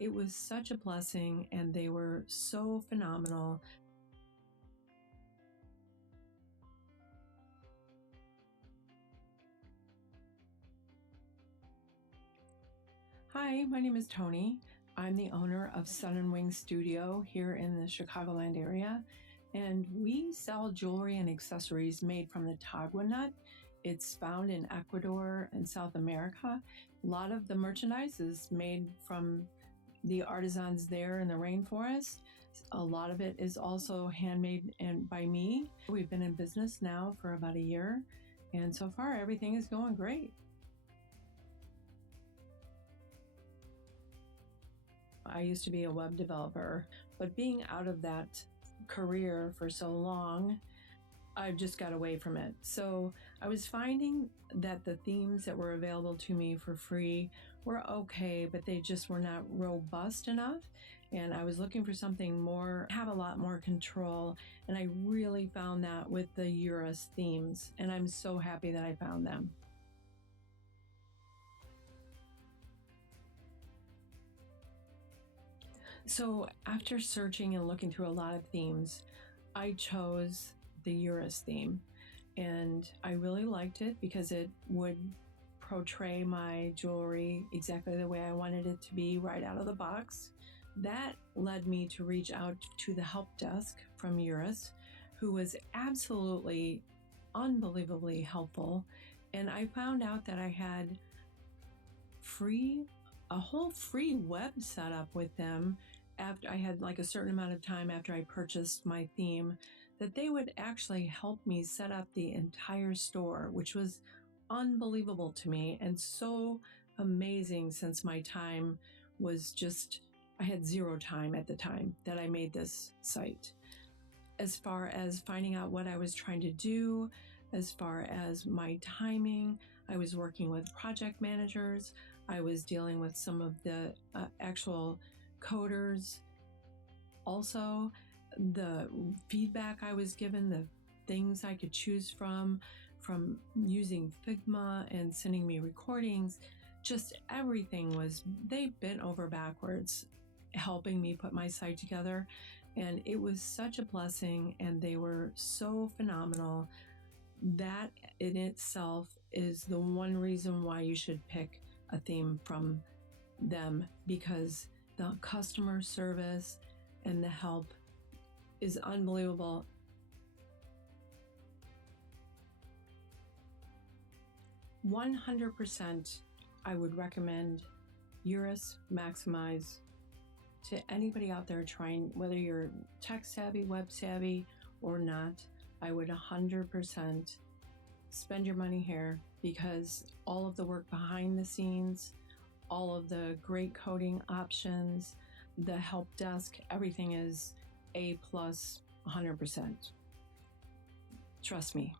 it was such a blessing, and they were so phenomenal. Hi, my name is Toni. I'm the owner of Sun and Wing Studio here in the Chicagoland area, and we sell jewelry and accessories made from the Tagua nut. It's found in Ecuador and South America. A lot of the merchandise is made from the artisans there in the rainforest. A lot of it is also handmade and by me. We've been in business now for about a year, and so far everything is going great. I used to be a web developer, but being out of that career for so long, I've just got away from it. So I was finding that the themes that were available to me for free were okay, but they just were not robust enough. And I was looking for something more, have a lot more control. And I really found that with the Eurus themes. And I'm so happy that I found them. So after searching and looking through a lot of themes, I chose the Eurus theme, and I really liked it because it would portray my jewelry exactly the way I wanted it to be right out of the box. That led me to reach out to the help desk from Eurus, who was absolutely unbelievably helpful, and I found out that I had a whole free web setup with them after I had like a certain amount of time after I purchased my theme, that they would actually help me set up the entire store, which was unbelievable to me and so amazing, since my time was I had zero time at the time that I made this site. As far as finding out what I was trying to do, as far as my timing, I was working with project managers. I was dealing with some of the actual coders. Also, the feedback I was given, the things I could choose from using Figma and sending me recordings, just everything they bent over backwards helping me put my site together. And it was such a blessing, and they were so phenomenal. That in itself is the one reason why you should pick a theme from them, because the customer service and the help is unbelievable. %, I would recommend Eurus Maximize to anybody out there trying, whether you're tech savvy, web savvy, or not. I would 100% spend your money here, because all of the work behind the scenes, all of the great coding options, the help desk, everything is A+, 100%. Trust me.